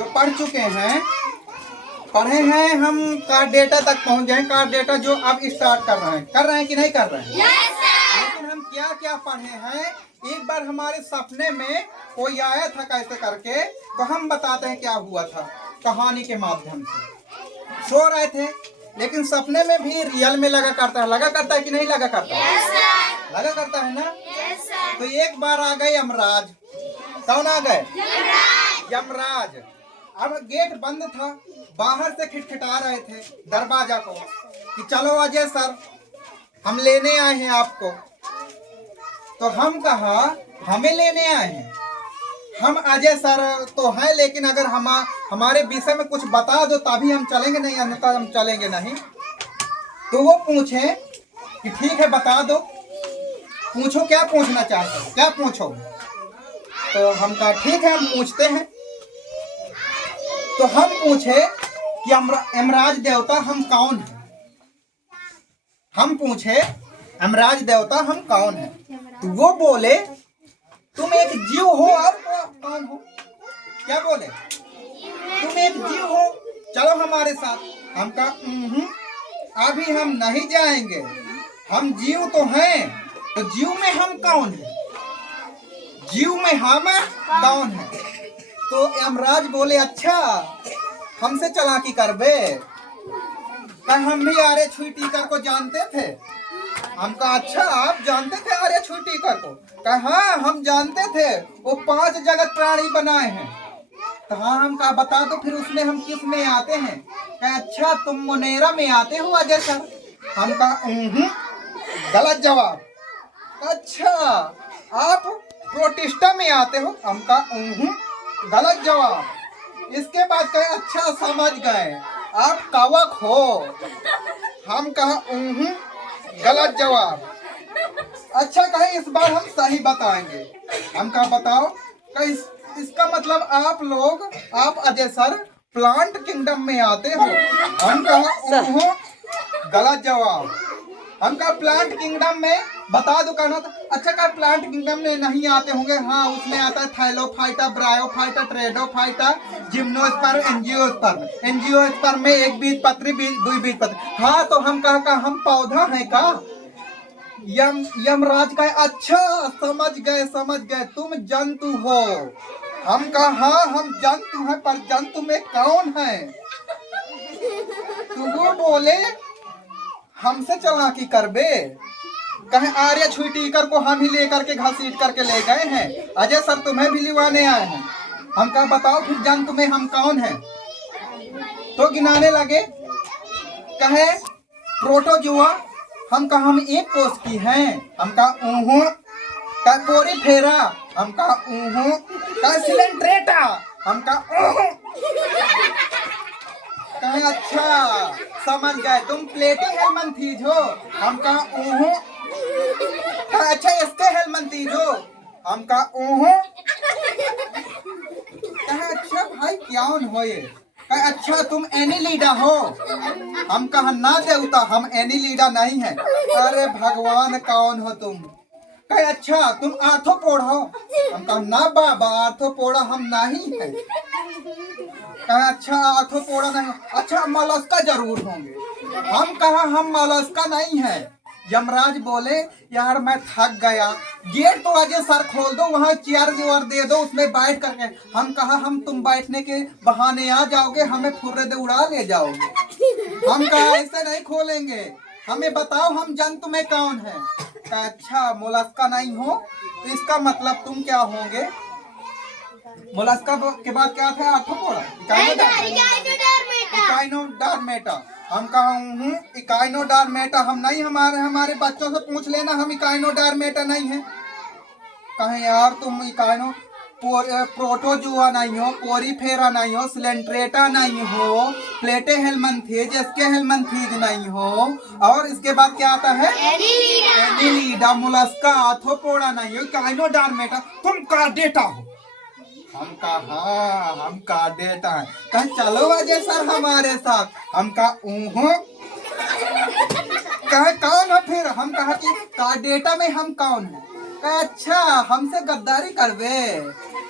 जो पढ़ चुके हैं, पढ़े हैं हम, कार्ड डेटा तक पहुंच गए। कार्ड डेटा जो अब स्टार्ट कर रहे हैं कि नहीं कर रहे हैं? लेकिन हम क्या क्या पढ़े हैं, एक बार हमारे सपने में कोई आया था कैसे करके, तो हम बताते हैं क्या हुआ था कहानी के माध्यम से। सो रहे थे लेकिन सपने में भी रियल में लगा करता है कि नहीं लगा करता है? लगा करता है ना। तो एक बार आ गए यमराज। कौन आ गए? यमराज। अब गेट बंद था, बाहर से खिटखिटा रहे थे दरवाजा को कि चलो अजय सर, हम लेने आए हैं आपको। तो हम कहा हमें लेने आए हैं, हम अजय सर तो हैं, लेकिन अगर हमारे विषय में कुछ बता दो तभी हम चलेंगे, नहीं अन्यथा हम चलेंगे नहीं। तो वो पूछे कि ठीक है बता दो, पूछो क्या पूछना चाहते हो, क्या पूछो। तो हम कहा ठीक है हम पूछते हैं। तो हम पूछे कि यमराज देवता हम कौन हैं। हम पूछे यमराज देवता हम कौन हैं। तो वो बोले तुम एक जीव हो। और कौन हो? क्या बोले? तुम एक जीव हो, चलो हमारे साथ। हम कहा अभी हम नहीं जाएंगे, हम जीव तो हैं। तो जीव में हम कौन है? जीव में हम कौन है? तो यमराज बोले अच्छा हमसे चालाकी करबे। हम भी आर्य छुई टीकर को जानते थे। हम कहा अच्छा आप जानते थे आर्य छुई टीकर को? कहा हाँ हम जानते थे, वो 5 जगत प्राणी बनाए हैं। तो हाँ हम कहा बता दो फिर उसमें हम किस में आते हैं? कहा अच्छा तुम मुनेरा में आते हो अजय सर। हम कहा गलत जवाब। अच्छा आप प्रोटिस्टा में आते हो? हम कहा गलत जवाब। इसके बाद कहे अच्छा समझ गए आप कवक हो। हम कहा गलत जवाब। अच्छा कहे इस बार हम सही बताएंगे। हम कहा बताओ। कहे इसका मतलब आप लोग, आप अजय सर प्लांट किंगडम में आते हो। हम कहा गलत जवाब। हम कहा प्लांट किंगडम में बता दो कहना। अच्छा कहा प्लांट किंगडम में नहीं आते होंगे। हाँ उसमें आता है थाइलोफाइटा, ब्रायोफाइटा, ट्रेडोफाइटा, जिम्नोस्पर्म, एंजियोस्पर्म। एंजियोस्पर्म में एक बीजपत्री, दो बीजपत्री। हाँ तो हम कहा हम पौधा है का? यमराज का अच्छा समझ गए तुम जंतु हो। हम कहा हाँ हम जंतु हैं, पर जंतु में कौन है? तो वो बोले हमसे चालाकी करबे। कहे आर्य छुई टीकर को हम ही लेकर के घसीट करके ले गए हैं, अजय सर तुम्हें भी लिवाने आए हैं। हम कहा बताओ फिर जंतु में हम कौन हैं? तो गिनाने लगे। कहे प्रोटोजुआ। हम कहा हम एक कोष की हैं। हम कहा पोरीफेरा। हम कहा सिलेंट्रेटा। हम कहा कहे अच्छा समझ गए तुम प्लेटी हेलमंथीज हो। हम कहा अच्छा इसके हेलमंथीज हो। हम कहा कहे अच्छा भाई क्यों हो ये? कहे अच्छा तुम एनीलीडा हो। हम कहा ना देवता हम एनीलीडा नहीं है। अरे भगवान कौन हो तुम? कहे अच्छा तुम आर्थोपोड हो। हम कहा ना बाबा आर्थोपोडा हम नहीं है। कहा अच्छा आर्थोपोडा नहीं, अच्छा मोलस्का जरूर होंगे। हम कहा हम मोलस्का नहीं है। यमराज बोले यार मैं थक गया, गेट तो अजय सर खोल दो, वहाँ चेयर दे दो उसमें बैठ करके। हम कहा हम तुम बैठने के बहाने आ जाओगे, हमें फुर्रे दे उड़ा ले जाओगे। हम कहा ऐसे नहीं खोलेंगे, हमें बताओ हम जंतु में कौन है? कहा अच्छा मोलस्का नहीं हो तो इसका मतलब तुम क्या होंगे? मोलस्का के बाद क्या था? Arthropoda, Echinodermata. हम कहा इकाइनोडर्मेटा हम नहीं, हमारे बच्चों से पूछ लेना हम इकाइनोडर्मेटा नहीं है। कहें यार तुम इकाइनो प्रोटोजुआ नहीं हो, पोरीफेरा नहीं हो, सिलेंट्रेटा नहीं हो, प्लेटे हेलमंथीज, इसके हेलमंथीज नहीं हो, और इसके बाद क्या आता है? एनीलीडा, मोलस्का, आर्थ्रोपोडा नहीं हो, इकाइनोडर्मेटा। तुम कार्डेटा हो। हम कहा हम कार्डेटा है। कहे चलो अजय सर हमारे साथ। हम कहा कहे कौन है फिर? हम कहा कि कार्डेटा में हम कौन है? कहे अच्छा हमसे गद्दारी करवे।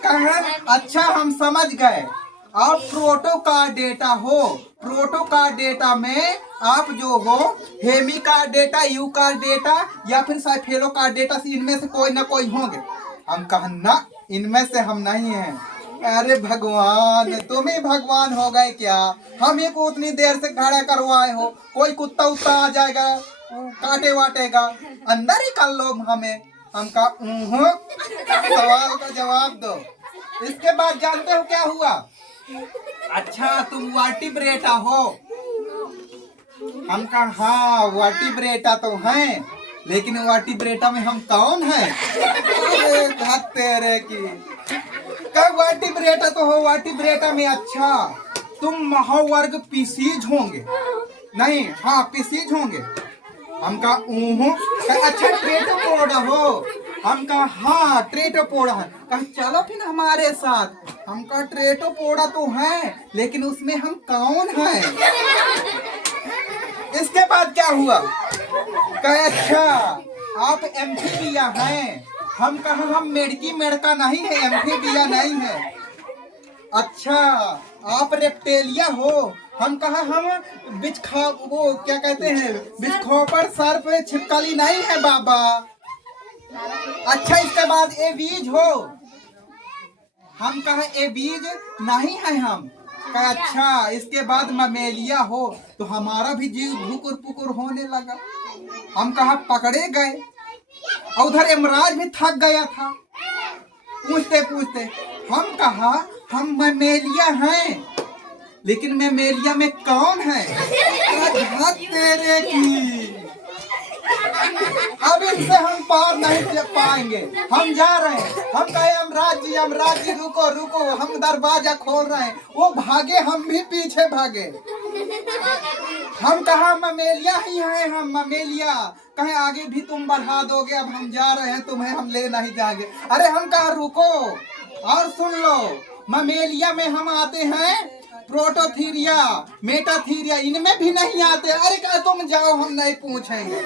कहे अच्छा हम समझ गए आप प्रोटो का डेटा हो। प्रोटो का डेटा में आप जो हो हेमी का डेटा, यू का डेटा या फिर साइफेलो का डेटा, इनमें से कोई ना कोई होंगे। हम कहा ना, इनमें से हम नहीं हैं। अरे भगवान, तुम ही भगवान हो गए क्या? हम ही को उतनी देर से खड़ा करवाए हो, कोई कुत्ता उत्ता आ जाएगा काटे वाटेगा, अंदर ही कर लो हमें। हम कहा सवाल का जवाब दो। इसके बाद जानते हो क्या हुआ? अच्छा तुम वर्टिब्रेटा हो। हम कहा हाँ वर्टिब्रेटा तो हैं, लेकिन वर्टिब्रेटा में हम कौन हैं? अरे धत तेरे की, कब वर्टिब्रेटा तो हो वर्टिब्रेटा में। अच्छा तुम महावर्ग पीसीज होंगे? नहीं, हाँ पीसीज होंगे। हम कहा अच्छा ट्रेटोपोडा हो? हम कहा हाँ ट्रेटोपोडा है। कहा चलो फिर हमारे साथ। हम कहा ट्रेटोपोडा तो है, लेकिन उसमें हम कौन हैं? इसके बाद क्या हुआ? कहा अच्छा आप एम्फीबिया हैं। हम कहा हम मेढकी मेढका नहीं है, एम्फीबिया नहीं है। अच्छा आप रेप्टेलिया हो? हम कहा हम वो क्या कहते हैं, बिस्खोपर सर्प छिपकली नहीं है बाबा। अच्छा इसके बाद ए बीज हो? हम कहा ए बीज नहीं है हम। कहा अच्छा इसके बाद ममेलिया हो? तो हमारा भी जीव भुकुर पुकुर होने लगा। हम कहा पकड़े गए, और उधर यमराज भी थक गया था पूछते पूछते। हम कहा हम ममेलिया हैं, लेकिन ममेलिया में कौन है? तेरे की, अब इनसे हम पार नहीं पाएंगे, हम जा रहे हैं। हम कहे यमराज जी रुको रुको, हम दरवाजा खोल रहे हैं। वो भागे, हम भी पीछे भागे। हम कहा ममेलिया ही हैं हम, ममेलिया। कहे आगे भी तुम बढ़ा दोगे, अब हम जा रहे हैं, तुम्हें हम ले नहीं जाएंगे। अरे हम कहा रुको और सुन लो, ममेलिया में हम आते हैं प्रोटोथीरिया, मेटाथीरिया, इनमें भी नहीं आते। अरे कहा तुम जाओ, हम नहीं पूछेंगे।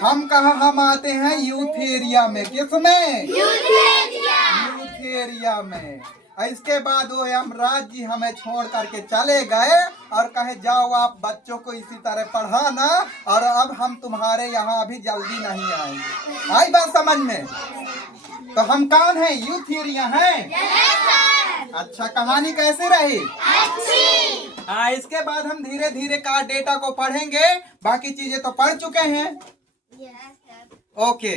हम कहा हम आते हैं यूथेरिया में। किसमें? यूथेरिया में। इसके बाद वो यमराज जी हमें छोड़ करके चले गए और कहे जाओ आप बच्चों को इसी तरह पढ़ाना, और अब हम तुम्हारे यहाँ अभी जल्दी नहीं आएंगे। आई बात समझ में? तो हम कौन है? यूथेरिया हैं। अच्छा कहानी कैसे रही? अच्छी। हाँ इसके बाद हम धीरे धीरे का डेटा को पढ़ेंगे, बाकी चीजें तो पढ़ चुके हैं। ओके।